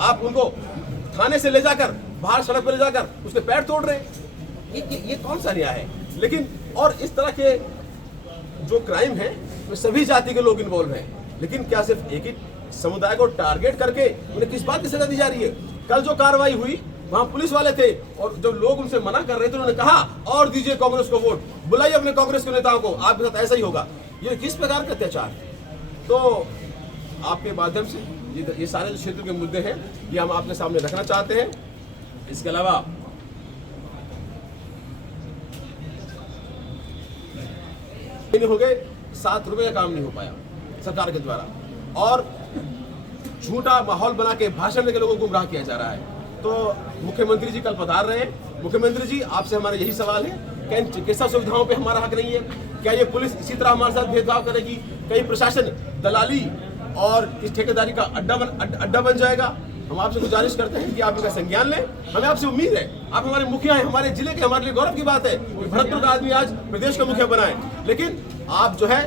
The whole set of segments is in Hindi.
आप उनको थाने से ले जाकर बाहर सड़क पर ले जाकर उसके पैर तोड़ रहे हैं। ये कौन सा न्याय है? लेकिन और इस तरह के जो क्राइम है तो सभी जाति के लोग इन्वॉल्व हैं, लेकिन क्या सिर्फ एक ही समुदाय को टारगेट करके उन्हें किस बात की सजा दी जा रही है? कल जो कार्रवाई हुई वहां पुलिस वाले थे और जब लोग उनसे मना कर रहे थे उन्होंने कहा और दीजिए कांग्रेस को वोट, बुलाइए अपने कांग्रेस के नेताओं को, आपके साथ ऐसा ही होगा। ये किस प्रकार का अत्याचार? तो आपके माध्यम से ये सारे क्षेत्र के मुद्दे हैं ये हम आपके सामने रखना चाहते हैं। इसके अलावा हो गए 7 रुपए का काम नहीं हो पाया सरकार के द्वारा, और झूठा माहौल बना के भाषण देकर लोगों को गुमराह किया जा रहा है। तो मुख्यमंत्री जी कल पधार रहे हैं। मुख्यमंत्री जी आपसे हमारा यही सवाल है, क्या चिकित्सा सुविधाओं पे हमारा हक नहीं है? क्या ये पुलिस इसी तरह हमारे साथ भेदभाव करेगी? कहीं प्रशासन दलाली और इस ठेकेदारी का अड्डा बन जाएगा? हम आपसे गुजारिश करते हैं कि आप इनका संज्ञान लें। हमें आपसे उम्मीद है, आप हमारे मुखिया हैं, हमारे जिले के, हमारे लिए गौरव की बात है कि भरतपुर का आदमी आज प्रदेश का मुखिया बना है। लेकिन आप जो है,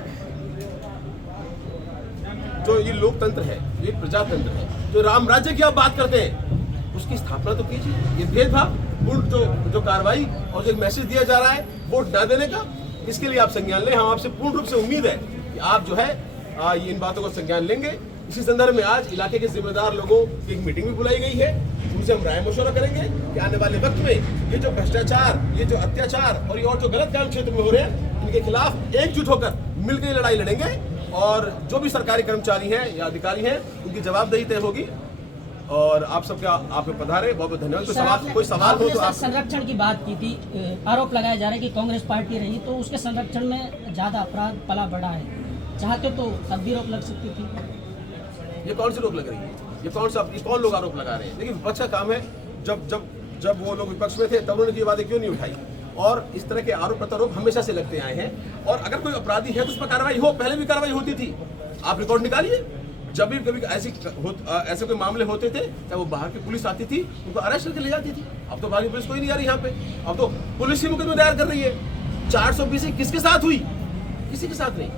जो ये लोकतंत्र है, ये प्रजातंत्र है, जो राम राज्य की आप बात करते हैं, उसकी स्थापना तो कीजिए। ये भेदभाव पूर्ण जो कार्रवाई और जो मैसेज दिया जा रहा है वोट न देने का, इसके लिए आप संज्ञान लें। हम आपसे पूर्ण रूप से उम्मीद है कि आप जो है ये इन बातों को संज्ञान लेंगे। इसी संदर्भ में आज इलाके के जिम्मेदार लोगों की एक मीटिंग भी बुलाई गई है, उनसे हम राय मशवरा करेंगे कि आने वाले वक्त में ये जो भ्रष्टाचार, ये जो अत्याचार और ये और जो गलत काम क्षेत्र में हो रहे हैं, इनके खिलाफ एकजुट होकर मिलकर लड़ाई लड़ेंगे और जो भी सरकारी कर्मचारी हैं या अधिकारी हैं उनकी जवाबदेही तय होगी। और आप सबका आप पधारे, बहुत बहुत धन्यवाद। कोई सवाल हो तो आप। संरक्षण की बात की थी, आरोप लगाया जा रहा है कि कांग्रेस पार्टी रही तो उसके संरक्षण में ज्यादा अपराध पला बढ़ा है, चाहते तो तब भी रोक लग सकती थी। ये कौन सी रोक लग रही है? ये कौन लोग आरोप लगा रहे हैं? लेकिन विपक्ष का काम है, जब वो लोग विपक्ष में थे तब उन्होंने ये बातें क्यों नहीं उठाई? और इस तरह के आरोप प्रत्यारोप हमेशा से लगते आए हैं, और अगर कोई अपराधी है तो उस पर कार्रवाई हो। पहले भी कार्रवाई होती थी, आप रिकॉर्ड निकालिए। जब भी कभी ऐसे कोई मामले होते थे, चाहे वो बाहर की पुलिस आती थी, उनको अरेस्ट करके ले जाती थी। अब तो बाहर की पुलिस कोई नहीं आ रही यहाँ पे, अब तो पुलिस ही मुकदमे दायर कर रही है। 420 किसके साथ हुई? किसी के साथ नहीं।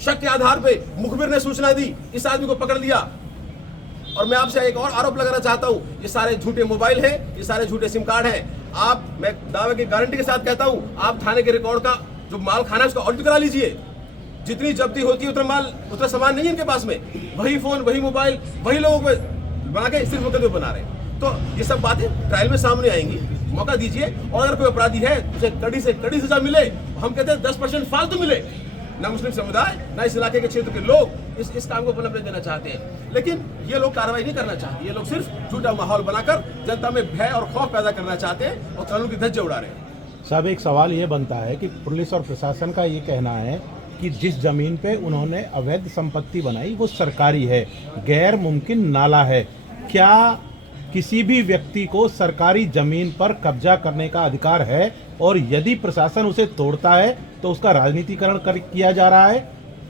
शक के आधार पे मुखबिर ने सूचना दी, इस आदमी को पकड़ लिया। और मैं आपसे एक और आरोप लगाना चाहता हूं, ये सारे झूठे मोबाइल हैं, ये सारे झूठे सिम कार्ड हैं। मैं दावे की गारंटी के साथ कहता हूं, आप थाने के रिकॉर्ड का जो माल खाना है उसका ऑडिट करा लीजिए। जितनी जब्ती होती है उतना सामान नहीं है इनके पास में। वही फोन, वही मोबाइल, वही लोगों को बना के सिर्फ मुकदमे बना रहे हैं। तो ये सब बातें ट्रायल में सामने आएंगी, मौका दीजिए। और अगर कोई अपराधी है उसे कड़ी से कड़ी सजा मिले। हम कहते हैं 10% फालतू मिले। ना मुस्लिम समुदाय, ना इस इलाके के क्षेत्र के लोग इस काम को पनपने देना चाहते हैं, लेकिन ये लोग कार्रवाई नहीं करना चाहते। ये लोग सिर्फ झूठा माहौल बनाकर जनता में भय और खौफ पैदा करना चाहते हैं और कानून की धज्जे उड़ा रहे हैं। साहब, एक सवाल ये बनता है कि पुलिस और प्रशासन का ये कहना है कि जिस जमीन पे उन्होंने अवैध संपत्ति बनाई वो सरकारी है, गैर मुमकिन नाला है। क्या किसी भी व्यक्ति को सरकारी जमीन पर कब्जा करने का अधिकार है? और यदि प्रशासन उसे तोड़ता है तो उसका राजनीतिकरण किया जा रहा है?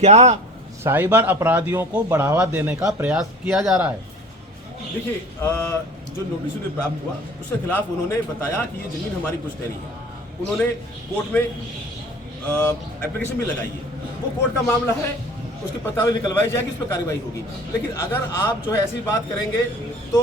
क्या साइबर अपराधियों को बढ़ावा देने का प्रयास किया जा रहा है? देखिए, जो नोटिस प्राप्त हुआ उसके खिलाफ उन्होंने बताया कि ये जमीन हमारी पुश्तैनी है। उन्होंने कोर्ट में एप्लीकेशन भी लगाई है। वो कोर्ट का मामला है, उसकी पता निकलवाई जाएगी, उस पर कार्रवाई होगी। लेकिन अगर आप जो है ऐसी बात करेंगे तो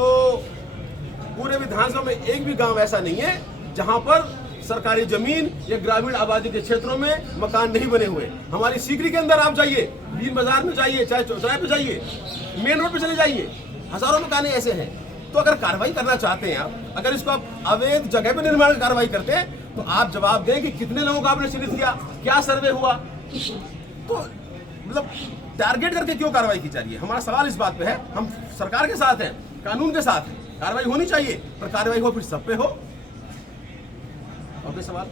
पूरे विधानसभा में एक भी गांव ऐसा नहीं है जहां पर सरकारी जमीन या ग्रामीण आबादी के क्षेत्रों में मकान नहीं बने हुए। हमारी सीकरी के अंदर आप जाइए, बीन बाजार में जाइए, चाहे चौराहे पे जाइए, मेन रोड पे चले जाइए, हजारों मकान ऐसे हैं। तो अगर कार्रवाई करना चाहते हैं आप, अगर इसको आप अवैध जगह पे निर्माण की कार्रवाई करते हैं तो आप जवाब दें कि कितने लोगों को आपने चिन्हित किया, क्या सर्वे हुआ। तो मतलब टारगेट करके क्यों कार्रवाई की जा रही है? हमारा सवाल इस बात पे है। हम सरकार के साथ हैं, कानून के साथ हैं, कार्रवाई होनी चाहिए, पर कार्रवाई हो फिर सब पे हो। और कोई सवाल?